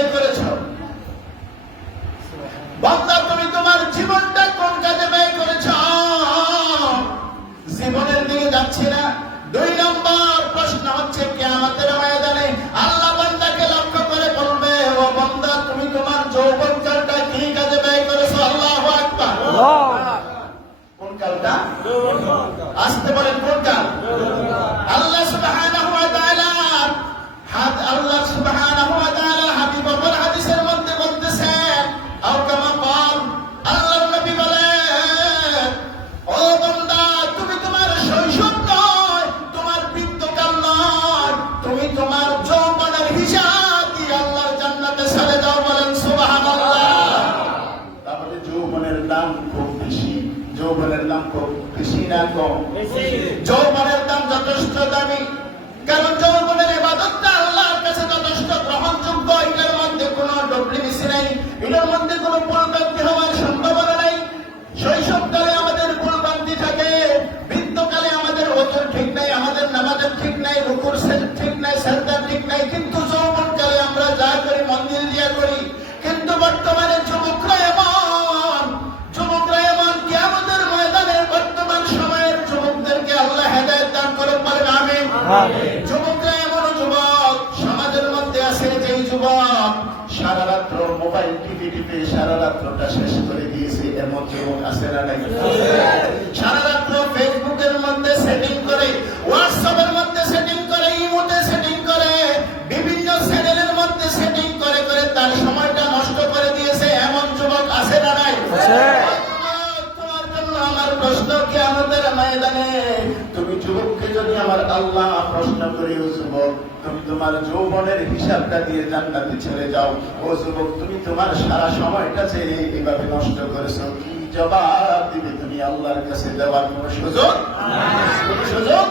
ব্যয় করেছ? বান্দা তুমি তোমার জীবনটা কোন কাজে ব্যয় করেছ? জীবনের দিকে যাচ্ছে না। দুই নম্বর প্রশ্ন হচ্ছে কেয়ামতের ময়দানে আল্লাহ বান্দাকে লক্ষ্য করে বলবে ও বান্দা তুমি তোমার যৌবন কালটা কি কাজে ব্যয় করেছ? আল্লাহ আকবার। কোন কালটা? আসতে বলেন কোন কাল? দাম খুব বেশি না কম। যৌবনের দাম যথেষ্ট দামি। কারণ যৌবনের ইবাদতটা আল্লাহর কাছে যথেষ্ট গ্রহণযোগ্য। এটার মধ্যে কোনো ডবলি মিশি নাই। এটার মধ্যে কোনো পরিণতি হওয়ার সম্ভাবনা নাই। শৈশবকালে আমাদের পূর্বান্তি থাকে। বৃদ্ধকালে আমাদের ওজন ঠিক নাই আমাদের নামাজের ঠিক নাই রুকুর ঠিক নাই সাজদার ঠিক নাই। কিন্তু যুবকরা এমন যুবক সমাজের মধ্যে আছে যেই যুবক। সারা রাত্র মোবাইল টিভি টিপে সারা রাত্রটা শেষ করে দিয়েছে। এমন যুবক আছে না নাই? সারা রাত্র ফেসবুকের মধ্যে সেটিং করে হোয়াটসঅ্যাপের মধ্যে সেটিং করে ইমোতে সেটিং করে বিভিন্ন চ্যানেলের মধ্যে সেটিং করে করে তার সময়টা নষ্ট করে দিয়েছে। এমন যুবক আছে না নাই? তোমার জন্য আমার প্রশ্ন কি আমাদের ময়দানে যুবককে যদি আমার আল্লাহ প্রশ্ন করি ও যুবক তুমি তোমার যৌবনের হিসাবটা দিয়ে জান্নাতে ছেড়ে যাও। ও যুবক তুমি তোমার সারা সময়টা ছেড়ে এইভাবে নষ্ট করেছ। কি জবাব দিবে তুমি আল্লাহর কাছে দেওয়ার কোন সুযোগ? কোনো সুযোগ?